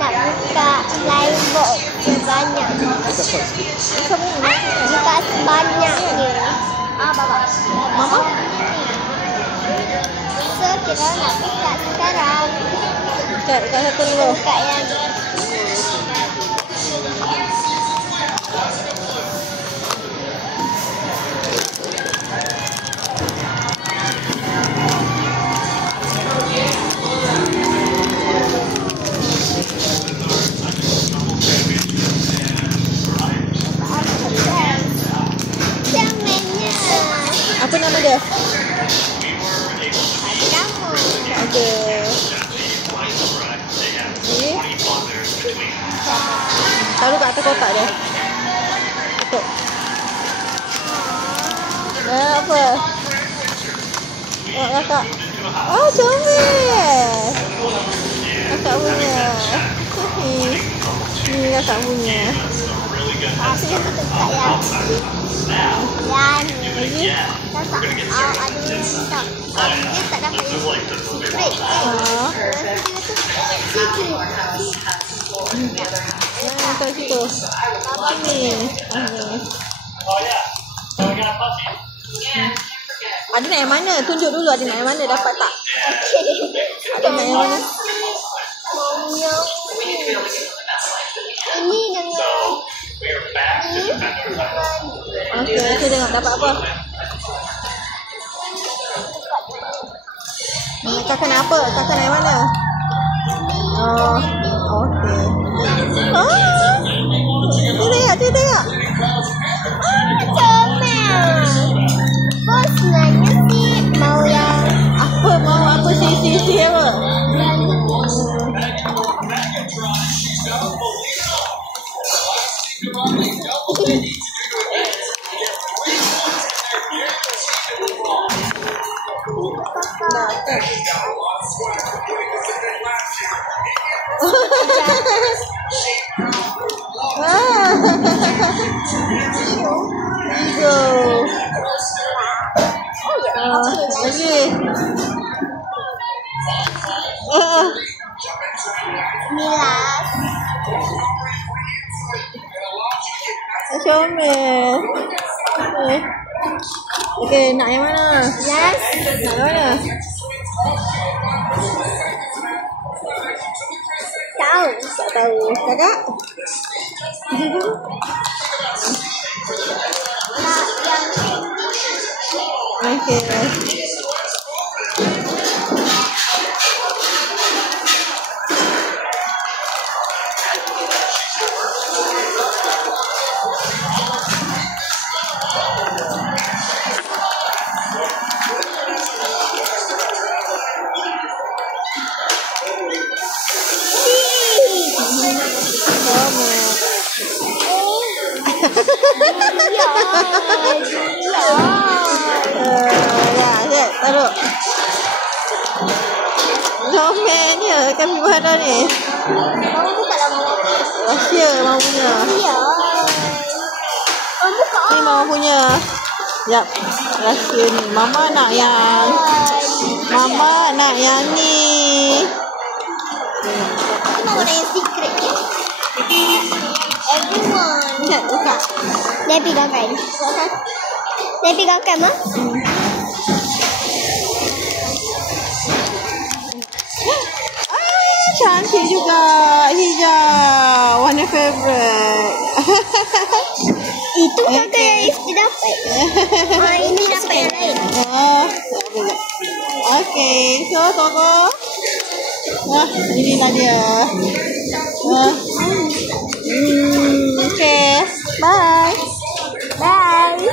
nak buka live box sebanyak. Buka sebanyaknya. Baba. Mama? So, kita nak buka sekarang. Buka satu dulu. Buka yang apa nama dia? ada. Ni. Taruh kat atas kotak dia. Tutup. Apa? Kakak. Oh, comel. Kakak punya. Ni kakak punya. Aku yang dekat yang Lagi? tak ada tak. Dia tak dapat yang secret kan? Yang kat situ. Ni. Ada nak yang mana? Tunjuk dulu ada nak yang mana. Dapat tak? Ada nak yang mana? Maunya ini dengan Okey, kita tengok dapat apa? Kakak nak apa? Kakak nak yang mana? Oh, okey. Dia tengok. comel. Kau sebenarnya sih mau yang Apa si apa? Lagi. Milas. Comel. Okey, nak yang mana? Yes. Nak yang mana? Tahu. Tak tahu. Kakak? Okey. Ya, taruh. Comelnya kapibara ni. Mau buka lah mama. Rahsia mama punya. Ya. Buka. Ni mama punya. Yap, rahsia ni. Mama nak yang ni. Mama nak yang secret ni. Everyone. Cek buka. Dia pegangkan. Dia pegangkan mah. Cantik juga. Hijau. Warna favorite. Itu kakak yang Ifti dapat. Ini dapat yang lain. Okey. So, Koko. Inilah dia. Okay. Bye. Bye.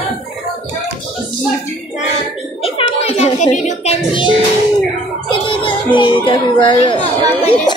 Sama lah kedudukan dia. Ni kapibara. Bapa dia